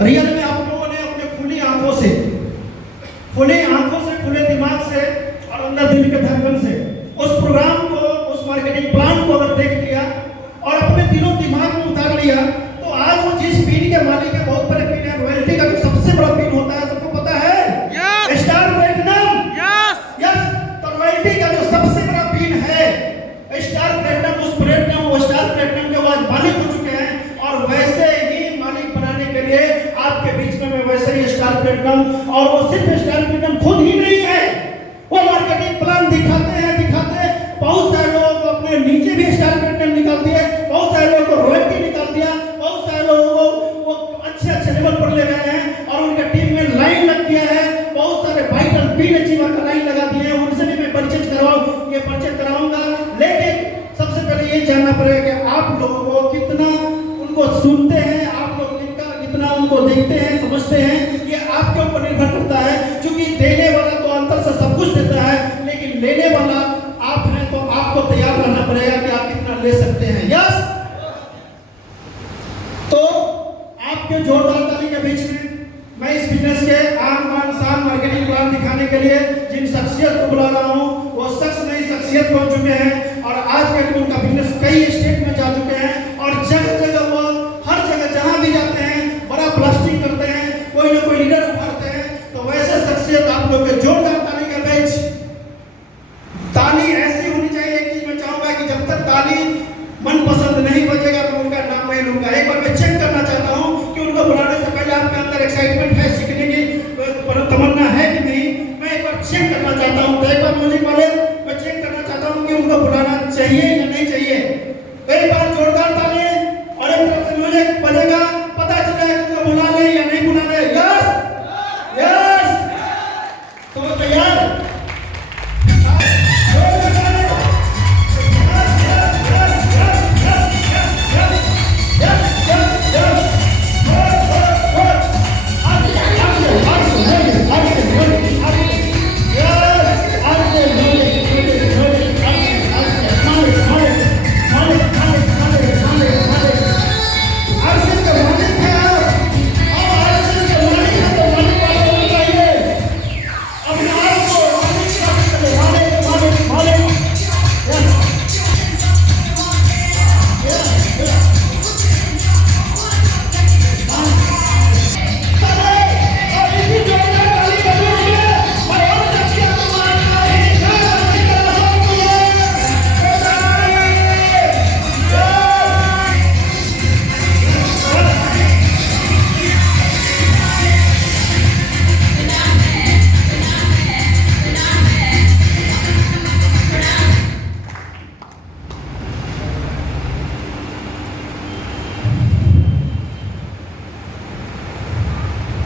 Real में आप लोगों ने अपने खुली आंखों से, खुले दिमाग से और अंदर दिल के धड़कन से उस प्रोग्राम को, उस मार्केटिंग प्लान को अगर देख लिया और अपने दिलों दिमाग में उतार लिया, तो आज वो जिस पिन के मालिक है, बहुत बड़े पिन है, रॉयल्टी का जो सबसे बड़ा पिन होता है, सबको पता है, स्टार प्लैटिनम। यस, तो रॉयल्टी का जो सबसे बड़ा पिन है स्टार प्लैटिनम, उस प्लैटिनम, वो स्टार प्लैटिनम के आज मालिक हो चुके हैं। और वैसे ही मालिक बनाने के लिए आपके बीच में मैं वैसे ही स्टार प्लैटिनम, और वो सिर्फ स्टार प्लैटिनम खुद ही नहीं है, वो मार्केटिंग प्लान दिखाते हैं। बहुत सारे लोगों को अपने नीचे भी स्टार प्लैटिनम निकाल दिए, बहुत सारे लोगों को रॉयल्टी निकाल दिया, बहुत सारे लोगों को वो अच्छे लेवल पर ले गए हैं और उनके टीम में लाइन लग गया है। बहुत सारे वाइटल पिन अचीवर का लाइन लगा दिए हैं, उनसे भी मैं परिचय कराऊंगा। लेकिन सबसे पहले ये जानना पड़ेगा कि आप लोगों को कितना उनको सुनते हैं, आप लोग कितना उनको देखते हैं, समझते हैं, ये आपके ऊपर निर्भर करता है। क्योंकि देने वाला तो अंतर से सब कुछ देता है, लेकिन लेने वाला आप हैं, तो आपको तैयार रहना पड़ेगा कि आप कितना ले सकते हैं। यस, तो आपके जोरदार ताली के बीच में मैं इस बिजनेस के आन बान शान मार्केटिंग प्लान दिखाने के लिए जिन शख्सियत को बुला रहा हूं, वो शख्स नई शख्सियत बन चुके हैं और आज के उनका बिजनेस कई स्टेट में जा चुके हैं और जगह जगह वो हर जगह जहां भी जाते हैं बड़ा ब्लास्टिंग करते हैं, कोई ना कोई लीडर उठाते हैं। तो वैसे शख्सियत आप लोग के जोरदार ताली के बीच, ताली ऐसी होनी चाहिए कि मैं चाहूंगा कि जब तक ताली मनपसंद नहीं बजेगा तो उनका नाम नहीं लूंगा। एक बार मैं चेक करना चाहता हूं कि उनको बुलाने से पहले आपके अंदर एक्साइटमेंट है, सीखने की तमन्ना है कि नहीं, मैं एक बार चेक करना चाहता हूं। तो एक बार म्यूजिक वाले मैं चेक करना चाहता हूं कि उनको बुलाना चाहिए या नहीं चाहिए। एक बार जोरदार ताली और एक तरफ से म्यूजिक बजेगा, पता चलेगा कि उनको बुला ले या नहीं बुला ले। यस यस, तो तैयार,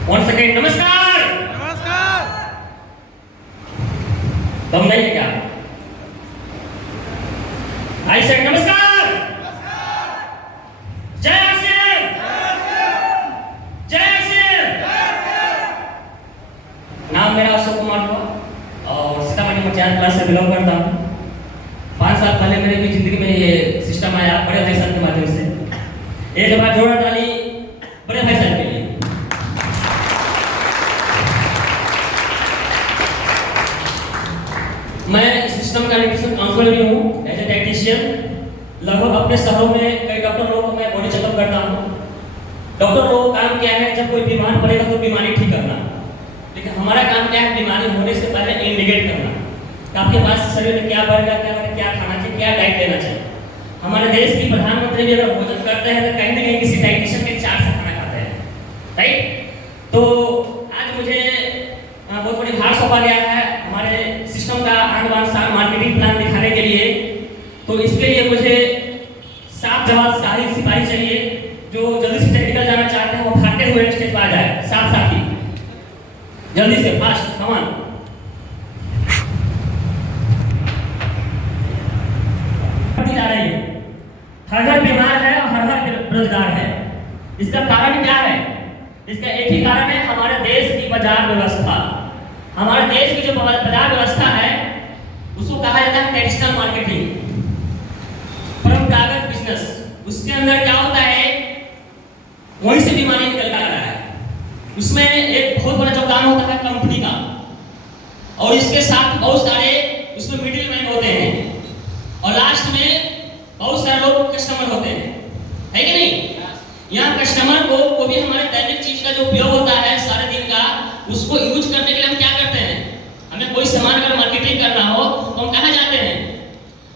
वन सेकेंड। नमस्कार। दम नहीं है क्या? आई सेड नमस्कार। जय श्री, जय श्री। नाम मेरा अशोक कुमार हुआ और सीतामढ़ी में 4 क्लास से बिलोंग करता हूँ। 5 साल पहले मेरे भी जिंदगी में ये सिस्टम आया बड़े भाई साहब के माध्यम से। एक बार जोड़ा डाली बड़े भाई साहब के लिए। मैं इस सिस्टम का न्यूट्रिशन काउंसलर भी हूँ एज ए डाइटिशियन। लगभग अपने शहरों में कई डॉक्टर लोगों को मैं बॉडी चेकअप करता हूँ। डॉक्टर लोगों का काम क्या है, जब कोई बीमार पड़ेगा तो बीमारी ठीक करना, लेकिन हमारा काम क्या है, बीमारी होने से पहले इंडिकेट करना कि आपके पास शरीर में क्या बढ़ेगा, क्या खाना चाहिए, क्या डाइट लेना चाहिए। हमारे देश की प्रधानमंत्री भी अगर भोजन करते हैं तो कहीं ना कहीं किसी डाइटिशियन के चार्ट से खाना खाते हैं, राइट। तो आज मुझे बहुत बड़ी भार सौंपा गया है हमारे सिस्टम का आन शान मार्केटिंग प्लान दिखाने के लिए। तो इसके लिए मुझे 7 जवान शाही सिपाही चाहिए जो जल्दी से टेक्निकल जाना चाहते हैं, वो भागते हुए स्टेज पर आ जाए। 7 साथी जल्दी से, फास्ट, कम ऑन। जा रही है, हर बीमार है और हर बेरोजगार है। इसका कारण क्या है? इसका एक ही कारण है, हमारे देश की बाजार व्यवस्था। हमारे देश की जो बाजार व्यवस्था है उसको कहा जाता है टेक्सटाइल मार्केटिंग, परंपरागत बिजनेस। उसके अंदर क्या होता है, वहीं से बीमारी निकल कर आ रहा है। उसमें एक बहुत बड़ा जो काम होता है कंपनी का, और इसके साथ बहुत सारे उसमें मिडिल मैन होते हैं, और लास्ट में बहुत सारे लोग कस्टमर होते हैं, है कि नहीं? यहाँ कस्टमर को भी हमारे दैनिक चीज का जो उपयोग होता है सारे दिन का, उसको यूज करने के लिए हम क्या करते हैं? हमें कोई सामान अगर मार्केटिंग करना हो तो हम कहाँ जाते हैं?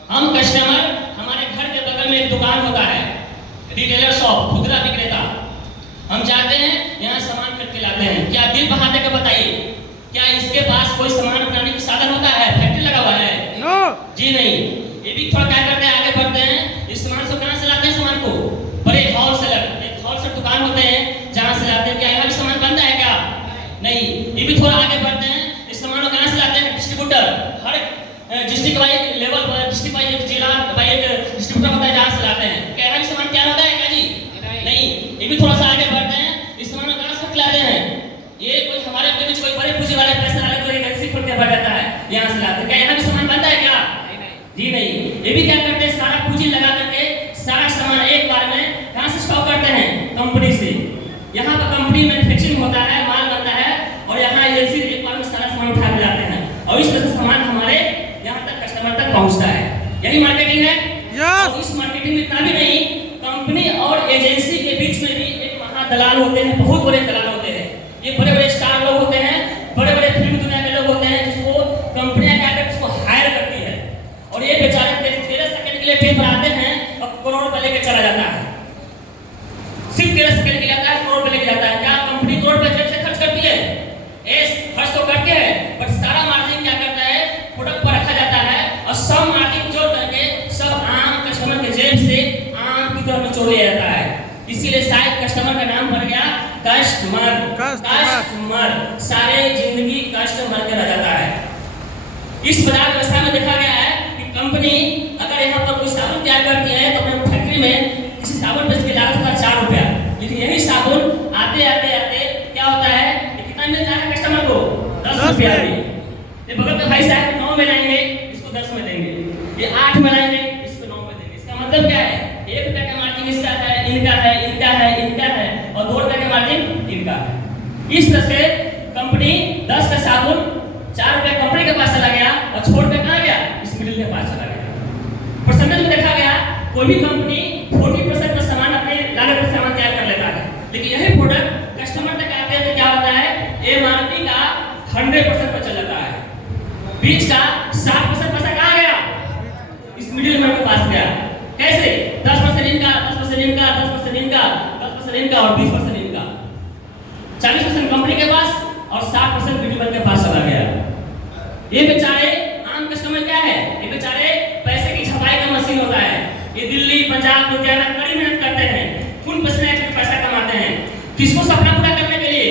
हम कस्टमर, हमारे घर के बगल में एक दुकान होता है, रिटेलर शॉप, खुदरा विक्रेता, हम जाते हैं यहाँ सामान खरीद के लाते हैं। क्या दिल बहा देकर बताइए, क्या इसके पास कोई सामान बनाने की साधन होता है? फैक्ट्री लगा हुआ है? जी नहीं। ये भी थोड़ा क्या करते हैं, आगे बढ़ते हैं, इस सामान से कहाँ से लाते हैं? सामान को बड़े होलसेलर, एक होलसेल दुकान होते हैं जहाँ से लाते हैं। क्या यहाँ भी सामान बनता है क्या? नहीं। ये भी थोड़ा आगे बढ़ते हैं, इस सामान को कहाँ से लाते हैं? डिस्ट्रीब्यूटर, हर डिस्ट्रिक्ट वाइज लेवल पर, डिस्ट्रिक्ट वाइज जिला वाइज एक डिस्ट्रीब्यूटर होता है जहाँ से लाते हैं। क्या यहाँ भी सामान तैयार होता है क्या जी? नहीं। ये भी थोड़ा सा आगे बढ़ते हैं, इस सामान को कहाँ से लाते हैं? ये कोई हमारे अपने बीच कोई बड़े पूंजी वाले पैसे वाले कोई एजेंसी खोल के बैठ जाता है, यहाँ से लाते हैं। क्या यहाँ भी सामान बनता है क्या? जी नहीं। ये भी क्या करते हैं, सारा पूंजी लगा करके सारा सामान एक बार में कहाँ से स्टॉक करते हैं? कंपनी से। यहाँ पर कंपनी मैन्युफैक्चरिंग होता है, माल बनता है, और यहाँ एजेंसी एक बार में सारा सामान उठा के लाते हैं, और इस तरह से सामान हमारे यहाँ तक कस्टमर तक पहुँचता है। यही मार्केटिंग है। और इस मार्केटिंग में इतना भी नहीं, कंपनी और एजेंसी के बीच में भी एक महादलाल होते हैं, बहुत बड़े दलाल होते हैं। ये बड़े बड़े स्टार लोग होते हैं, बड़े बड़े फिल्म दुनिया के लोग होते हैं, जिसको कंपनियां क्या करती है, उसको हायर करती है, और ये बेचारे 13 सेकंड के लिए फिल्म बनाते हैं और करोड़ रुपए लेके चला जाता है। सिर्फ 13 सेकंड के लिए आता है, करोड़ रुपए लेके जाता है। क्या कंपनी करोड़ रुपए जेब से खर्च करती है? खर्च तो करती है, बट सारा मार्जिन क्या करता है, प्रोडक्ट पर रखा जाता है, और सब मार्जिन जोड़ करके सब आम कस्टमर के जेब से आम की तरह निचोड़ लिया जाता है। इसीलिए शायद कस्टमर का नाम पड़ गया कस्टमर। कस्टमर सारे जिंदगी कस्टमर के रह जाता है। इस बाजार व्यवस्था में देखा गया है कि कंपनी अगर यहाँ पर कोई साबुन तैयार करती है तो अपने फैक्ट्री में किसी साबुन पे इसकी लागत होता है 4 रुपया, लेकिन यही साबुन आते आते आते क्या होता है, कितना मिलता है कस्टमर को? 10 रुपया। ये बगल में भाई साहब 9 में लाएंगे, इसको 10 में देंगे, ये 8 में लाएंगे, इसको 9 में देंगे। इसका मतलब क्या है? 1 रुपया का मार्जिन इसका है, इनका है, इनका है, इनका है, और 2 रुपया का मार्जिन इनका है। इस तरह से कंपनी 10 का साबुन 4 रुपया कंपनी के पास चला गया, और छोड़ के कहाँ गया? इस मिडिल के पास चला गया। परसेंटेज में देखा गया, कोई भी कंपनी 40% का सामान अपने लागत का सामान तैयार कर लेता है, लेकिन यही प्रोडक्ट कस्टमर तक आते हैं तो क्या होता है, एमआरपी का 100% पर चल जाता है, बीच का 60% पैसा कहाँ गया? इस मिडिल मैन के पास गया। कैसे? 10% इनका, 10% इनका, 10% इनका, 10% इनका, और 20% इनका, 40% कंपनी के पास और 60% मिडिल के पास चला गया। ये बेचारे आम कस्टमर क्या है, ये बेचारे पैसे की छपाई का मशीन होता है। ये दिल्ली, पंजाब, लुधियाना कड़ी मेहनत करते हैं, खून पसीने से पैसा कमाते हैं, किसको सपना पूरा करने के लिए?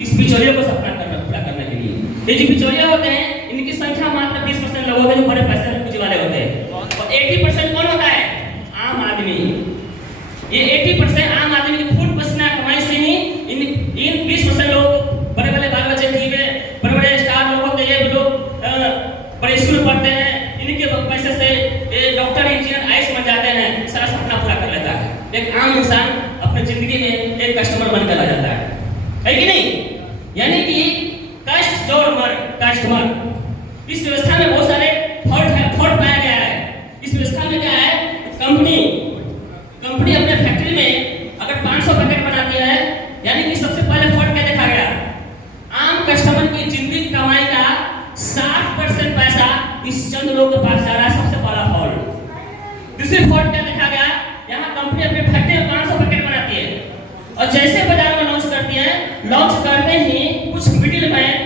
इस बिचौलियों को सपना पूरा करने के लिए। ये जो बिचौलिया होते हैं, इनकी संख्या मात्र 20% लोग होते हैं जो बड़े पैसे पूंजी वाले होते हैं, और 80% कौन होता है? आम आदमी। ये 80% आम आदमी की खून पसीना कमाई से ही इन 20% लोग, बड़े बड़े बाल बच्चे टीवी, बड़े बड़े स्टार लोग होते हैं, लोग बड़े स्कूल पढ़ते हैं, इनके पैसे से ये डॉक्टर, इंजीनियर, आईएएस बन जाते हैं, सारा सपना पूरा कर लेता है। एक आम इंसान अपनी जिंदगी में एक कस्टमर बनकर चला जाता है कि नहीं? यानी कि कष्ट जोड़ मर कस्टमर। इस व्यवस्था में बहुत सारे फॉल्ट पाया गया है। इस व्यवस्था में क्या है, कंपनी अपने फैक्ट्री में अगर 500 पैकेट बनाती है, यानी कि सबसे पहले फॉल्ट क्या देखा गया, आम कस्टमर की जिंदगी कमाई का 60% पैसा इस चंद लोग के पास जा रहा है, सबसे बड़ा फॉल्ट। दूसरी फॉल्ट क्या देखा गया, यहाँ कंपनी अपने फैक्ट्री में 500 पैकेट बनाती है, और जैसे बाजार में लॉन्च करती है, लॉन्च करते ही कुछ मिडिल मैन,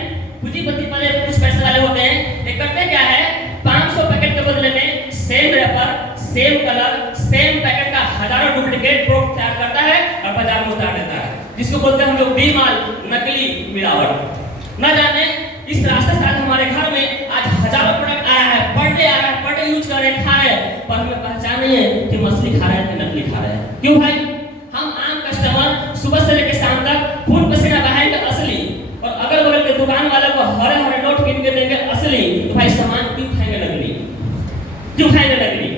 पूंजीपति वाले, कुछ पैसे वाले होते हैं, ये करते क्या है, 500 पैकेट के बदले में same wrapper, same colour, same packet का हजारों डुप्लीकेट प्रोडक्ट तैयार करता है और बाजार में उतार देता है, जिसको बोलते हैं हम लोग बेमाल, नकली, मिलावट। न जाने इस रास्ते से आज हमारे घर में आज हजारों प्रोडक्ट आया है, पर डे यूज कर रहे हैं, खा रहे हैं, पर हमें पहचान नहीं है कि मछली खा रहे हैं कि नकली खा रहे हैं। क्यों भाई? हम आम कस्टमर सुबह से लेकर शाम तक खून पसीना बहाएंगे असली, और अगल बगल के दुकान वाले को हरे हरे नोट गिन के देंगे असली, तो भाई सामान क्यों खाएंगे नकली? क्यों खाएंगे नकली?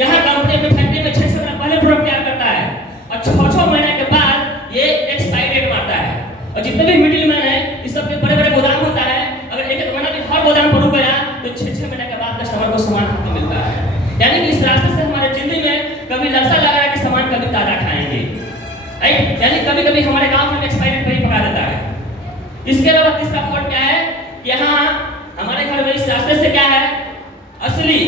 यहाँ कंपनी अपनी फैक्ट्री में 6 महीने पहले प्रोडक्ट तैयार करता है, और 6 महीने के बाद ये एक्सपायरी डेट मारता है। जितने भी मिडिलमैन है, इस सब के बड़े-बड़े गोदाम होता है, अगर एक-एक महीना भी हर गोदाम पर रुक गया तो 6-6 महीने के बाद कस्टमर को सामान हाथ में मिलता है। यानी कि इस रास्ते से हमारे जिंदगी में कभी ललसा लगा है कि सामान कभी ताजा खाएंगे, राइट? यानी कभी-कभी हमारे गांव में एक्सपायरी डेट पका देता है। इसके अलावा तीसरा पॉइंट क्या है कि यहाँ हमारे घर में इस रास्ते से क्या है, असली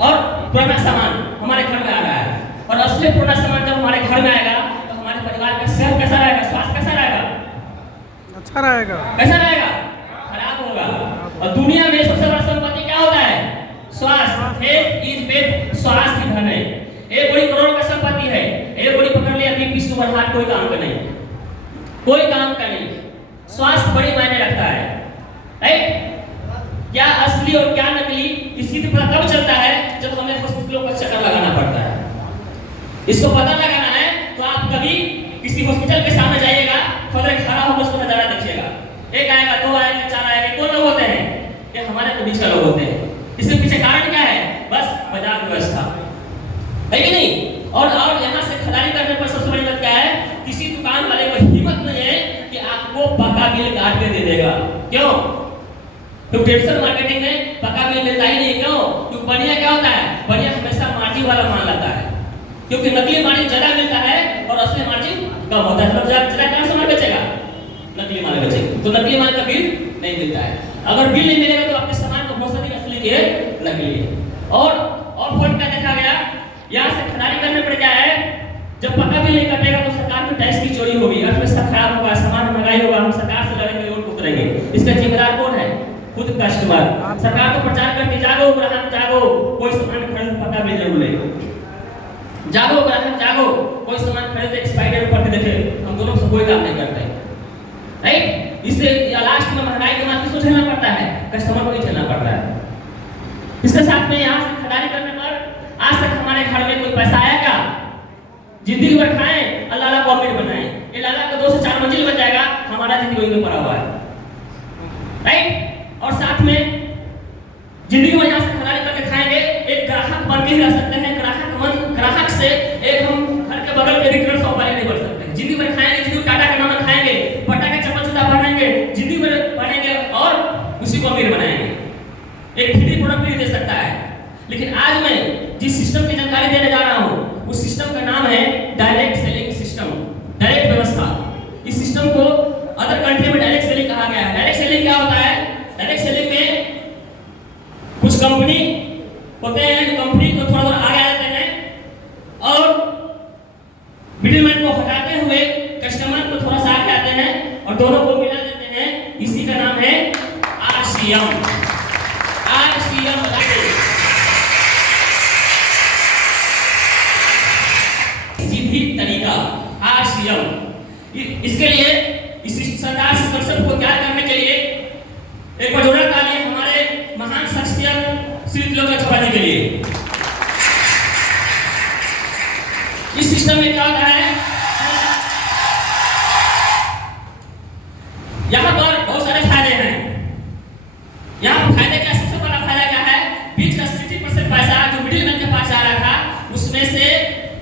और पुराना सामान हमारे घर में आ रहा है, और असली पुराना सामान जब हमारे घर में आएगा तो हमारे परिवार का सेहत कैसा रहेगा, स्वास्थ्य कैसा रहेगा? अच्छा रहेगा। कैसा रहेगा? खराब होगा। और दुनिया में सबसे बड़ा संपत्ति क्या होता है? स्वास्थ्य। हेल्थ इज वेल्थ, स्वास्थ्य ही धन है। एक बड़ी करोड़ का संपत्ति है, एक बड़ी पकड़ लिया बीपी शुगर हार्ट, कोई काम का नहीं, कोई काम का नहीं। स्वास्थ्य बड़ी मायने रखता है, राइट? क्या असली और क्या नकली इसकी तो पता तब चलता है जब हमें हॉस्पिटलों का चक्कर लगाना पड़ता है। इसको पता लगाना है तो आप कभी किसी हॉस्पिटल के सामने जाइएगा, खड़े खड़ा होकर उसको नजारा देखिएगा, एक आएगा, दो आएगा, चार आएगा, कौन लोग होते हैं? ये हमारे तो बीच का लोग होते हैं। इसके पीछे कारण क्या है? बस बाजार व्यवस्था, है कि नहीं? और यहाँ से खरीदारी करने पर सबसे बड़ी बात क्या है? किसी दुकान वाले को हिम्मत नहीं है कि आपको पक्का बिल काट के दे देगा। क्यों? तो ट्रेडिशनल मार्केटिंग में पक्का बिल मिलता ही नहीं। क्यों? क्योंकि बढ़िया क्या होता है? बढ़िया हमेशा मार्जिन वाला माल लाता है, क्योंकि नकली मार्जिन ज्यादा मिलता है और असली मार्जिन कम होता है। मतलब ज्यादा कौन सा माल बेचेगा? नकली माल बेचेगा। तो नकली माल का बिल नहीं मिलता है। अगर बिल नहीं मिलेगा तो आपके सामान को बहुत सारी असली के नकली है। और फॉल्ट क्या देखा गया? यहाँ से खरीदारी करने पर क्या है, जब पक्का बिल नहीं कटेगा तो सरकार में टैक्स की चोरी होगी, अर्थव्यवस्था खराब होगा, सामान महंगाई होगा, हम सरकार से लड़ेंगे, वोट उतरेंगे। इसका जिम्मेदार कौन है? खुद कस्टमर। सरकार तो प्रचार करती जागो ग्राहक जागो, कोई सामान खरीद पक्का बिल जरूर ले। जागो ग्राहक जागो, कोई सामान खरीदे एक्सपायरी डेट पर देखे, हम दोनों से कोई काम नहीं करते, राइट? इससे लास्ट में महंगाई के मार किसको झेलना पड़ता है? कस्टमर को ही झेलना पड़ता है। इसके साथ में यहाँ से खरीदारी करने पर आज तक हमारे घर में कोई पैसा आया क्या? जिंदगी भर खाएं और लाला को अमीर बनाएं, ये लाला का 2 से 4 मंजिल बन जाएगा, हमारा जिंदगी में पड़ा हुआ है, राइट? और साथ में जिंदगी में यहाँ से खरीदारी करके खाएंगे, एक ग्राहक बन के ही रह सकते हैं। ग्राहक से एक हम घर के बगल में रिटेलर शॉप वाले नहीं बन सकते। जिंदगी भर खाएंगे, जिंदगी टाटा का नाम खाएंगे, पटाखे चप्पल जूता पहनेंगे, जिंदगी भर पहनेंगे और उसी को अमीर बनाएंगे। एक फ्री प्रोडक्ट भी दे सकता है। लेकिन आज मैं जिस सिस्टम की जानकारी देने जा रहा हूँ उस सिस्टम का नाम है डायरेक्ट सेलिंग सिस्टम, डायरेक्ट व्यवस्था। इस सिस्टम को अदर कंट्री में डायरेक्ट सेलिंग कहा गया है। डायरेक्ट सेलिंग क्या होता है? डायरेक्ट सेलिंग में कुछ कंपनी होते हैं, कंपनी को थोड़ा आगे आ जाते हैं और मिडिलमैन को हटाते हुए कस्टमर को थोड़ा सा आगे आते हैं और दोनों को मिला देते हैं। इसी का नाम है आरसीएम। आरसीएम सीधी तरीका, आरसीएम। इसके लिए इस सरकार इस कंसेप्ट को तैयार करने के लिए एक बार जोरदार ताली हमारे महान शख्सियत श्री त्रिलोक छपानी के लिए। इस सिस्टम में क्या होता है? यहाँ पर बहुत सारे फायदे हैं। यहाँ फायदे का सबसे बड़ा फायदा क्या है? बीच का 60% पैसा जो मिडिलमैन के पास आ रहा था उसमें से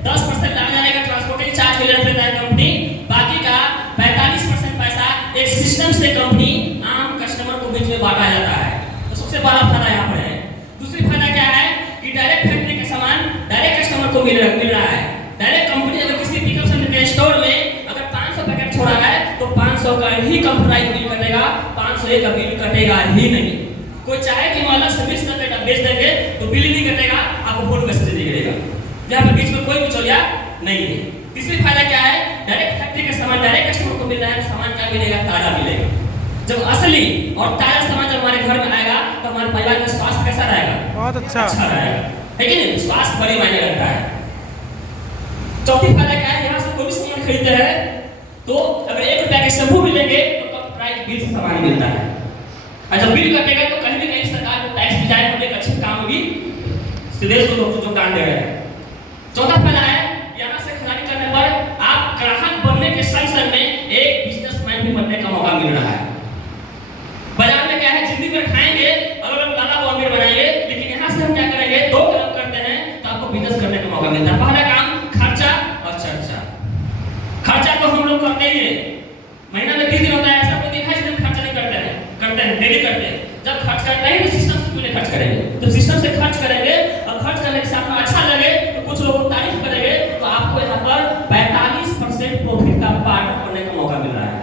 10% लाने जाने का ट्रांसपोर्टिंग चार्ज ले लेता है कंपनी, बाकी का 45% पैसा एक सिस्टम से कंपनी आम कस्टमर को बीच में बांटा जाता है। तो सबसे बड़ा फायदा यहाँ पर है। दूसरी फायदा क्या है कि डायरेक्ट फैक्ट्री के सामान डायरेक्ट कस्टमर को मिल रहा है। डायरेक्ट कंपनी अगर किसी पिकअप सेंटर के स्टोर में अगर 500 पैकेट छोड़ा है तो 500 का ही कंप्यूटराइज बिल कटेगा, 501 का बिल कटेगा ही नहीं। कोई चाहे कि अलग सर्विस करके बेच देंगे तो बिल ही नहीं कटेगा, आपको फोन मैसेज नहीं करेगा। यहाँ पर बीच में कोई बिचौलिया नहीं है। तीसरी फायदा क्या है? डायरेक्ट फैक्ट्री का सामान डायरेक्ट कस्टमर को मिल रहा है, सामान क्या मिलेगा? ताजा मिलेगा। जब असली और ताजा सामान जब हमारे घर में आएगा तो हमारे परिवार का स्वास्थ्य कैसा रहेगा? बहुत अच्छा रहेगा, है कि नहीं? स्वास्थ्य बड़ी मायने रखता है। चौथी फायदा क्या है? यहाँ से कोई भी सामान खरीदते हैं तो अगर 1 रुपया के शैम्पू भी लेंगे तो प्राइस बिल से सामान मिलता है, और जब बिल कटेगा तो कहीं भी कहीं सरकार को टैक्स भी जाएगा, एक अच्छे काम भी देश को जो काम दे रहे हैं। चौथा फायदा है यहाँ से खरीदारी करने पर आप ग्राहक बनने के संग संग में एक बिजनेसमैन भी बनने का मौका मिल रहा है। बाजार में क्या है? जिंदगी भर खाएंगे अलग अलग लाला को अमीर बनाएंगे, लेकिन यहाँ से हम क्या करेंगे? 2 काम करते हैं तो आपको बिजनेस करने का मौका मिलता है। पहला काम खर्चा और चर्चा। खर्चा तो हम लोग करते ही हैं, महीना में रहे हैं तो सिस्टम से क्यों नहीं खर्च करेंगे? जब सिस्टम से खर्च करेंगे और खर्च करने के साथ में अच्छा लगे तो कुछ लोग तारीफ करेंगे, तो आपको यहाँ पर 45% प्रॉफिट का पार्टनर बनने का मौका मिल रहा है।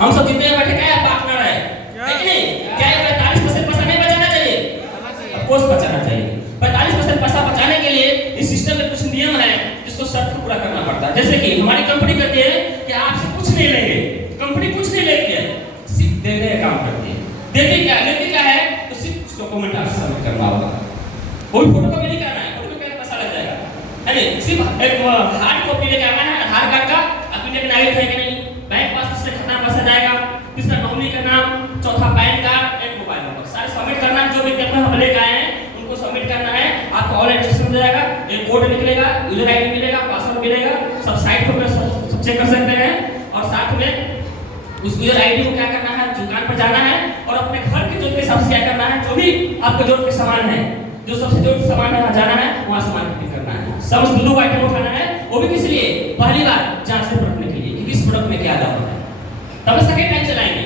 हम सब जितने बैठे क्या है, पार्टनर है कि नहीं? क्या 45% पैसा नहीं बचाना चाहिए? ऑफ कोर्स बचाना चाहिए। 45% पैसा बचाने के लिए इस सिस्टम में कुछ नियम है जिसको शर्त पूरा करना पड़ता है। जैसे कि हमारी कंपनी कहती है कि आपसे कुछ नहीं लेंगे, कंपनी कुछ नहीं लेती है, सिर्फ देने का काम करती है। देती क्या है तो सिर्फ कुछ डॉक्यूमेंट आपसे सबमिट करना होगा, कोई फोटोकॉपी नहीं करना है, फोटोकॉपी करने पैसा लग जाएगा, है नहीं? सिर्फ एक हार्ड कॉपी लेके आना है, आधार कार्ड का, आप इंडियन नागरिक है कि नहीं, बैंक पास से खाता पैसा जाएगा, तीसरा नॉमिनी का नाम, चौथा पैन कार्ड, एक मोबाइल नंबर, सारे सबमिट करना है। जो भी पेपर हम लेके आए हैं उनको सबमिट करना है। आपको ऑनलाइन रजिस्ट्रेशन मिल जाएगा, एक कोड निकलेगा, यूजर आईडी मिलेगा, पासवर्ड मिलेगा, सब साइट पर सब चेक कर सकते हैं। और साथ में उस यूजर आईडी को क्या करना है, दुकान पर जाना है और अपने घर के जरूरत के हिसाब से क्या करना है, जो भी आपके जरूरत के सामान है, जो सबसे जरूरत सामान है वहाँ जाना है, वहाँ सामान पिक करना है। समस्त ब्लू आइटम उठाना है, वो भी किस लिए? पहली बार जांच से परखने के लिए कि किस प्रोडक्ट में क्या दाम है, तब सेकंड टाइम चलाएंगे।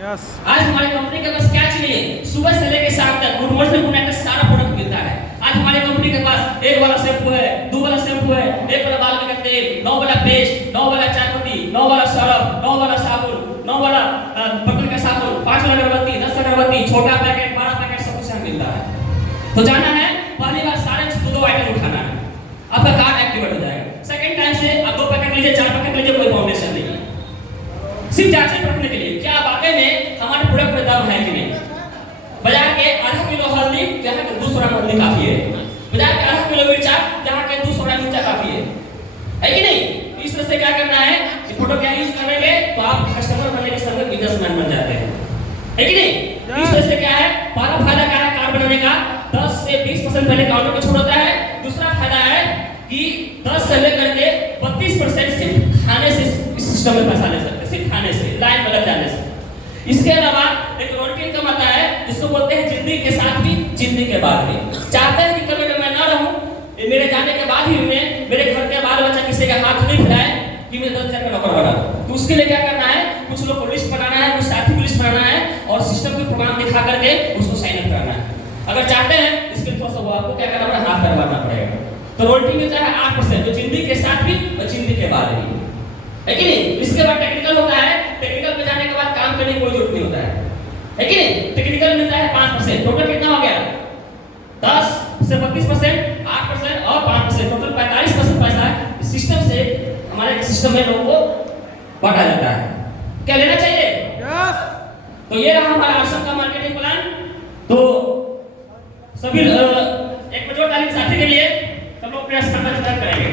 यस आज हमारी कंपनी के पास क्या चाहिए, सुबह से लेकर शाम तक गुड मॉर्निंग गुड नाइट का सारा प्रोडक्ट मिलता है। आज हमारी कंपनी के पास 1 वाला शैम्पू है, 2 वाला शैम्पू है, 1 वाला बाल का तेल, 9 वाला पेस्ट, 9 वाला चाय पत्ती, 9 वाला सरफ, 9 वाला साबुन, 9 वाला बर्तन का साबुन, 5 वाला अगरबत्ती, 10 अगरबत्ती, छोटा पैकेट, बड़ा पैकेट, सब कुछ यहाँ मिलता है। तो जाना है, पहली बार सारे 2 आइटम उठाना है, आपका कार्ड एक्टिवेट हो जाएगा। सेकंड टाइम से आप 2 पैकेट लीजिए, 4 पैकेट लीजिए, कोई फाउंडेशन नहीं है, सिर्फ जांच रखने के लिए क्या वाकई में हमारे प्रोडक्ट में दम है कि नहीं। बाजार के आधा किलो हल्दी जहाँ के 200 ग्राम हल्दी काफी है, बाजार के आधा किलो मिर्चा जहाँ के 200 ग्राम मिर्चा काफी है कि नहीं? इस तरह से क्या करना है, इस प्रोडक्ट क्या यूज करेंगे तो आप कस्टमर बनने के समय बिजनेसमैन बन जाते हैं, है कि नहीं? इस तरह से क्या है, पहला फायदा क्या है कार्ड बनाने का, 10 से 20% पहले काउंटर पे छूट होता है। दूसरा फायदा है कि 10 से लेकर के 32% सिर्फ खाने से इस सिस्टम में पैसा ले सकते हैं, सिर्फ खाने से, लाइन में लग जाने से। इसके अलावा एक रोटी इनकम आता है जिसको बोलते हैं जिंदगी के साथ भी जिंदगी के बाद भी। चाहते हैं कि कभी मैं ना रहूं, मेरे जाने के बाद ही मेरे घर के बाल बच्चा किसी का हाथ नहीं फैलाए कि मैं 10,000 का नौकर बना। तो उसके लिए क्या करना है, कुछ लोग को लिस्ट बनाना है, कुछ साथी को लिस्ट बनाना है और सिस्टम के प्रोग्राम दिखा करके उसको साइन अप कराना है। अगर चाहते हैं इसके लिए थोड़ा सा वो आपको क्या करना पड़ेगा, हाथ करवाना पड़ेगा। तो रोटी मिलता है 8%, जो जिंदगी के साथ भी और जिंदगी के बाद भी, है कि नहीं? इसके बाद टेक्निकल होता है, टेक्निकल पे जाने के बाद काम करने की कोई जरूरत नहीं होता है कि नहीं? टेक्निकल मिलता है 5%, टोटल कितना हो गया, 10 से 32%, 8% और 5%, टोटल 45% पैसा सिस्टम से हमारे सिस्टम में लोगों को बांटा जाता है। क्या लेना चाहिए? यस तो ये रहा हमारा आश्रम का मार्केटिंग प्लान। तो सभी एक बजट तारीख साथी के लिए सब लोग प्रयास करना करेंगे।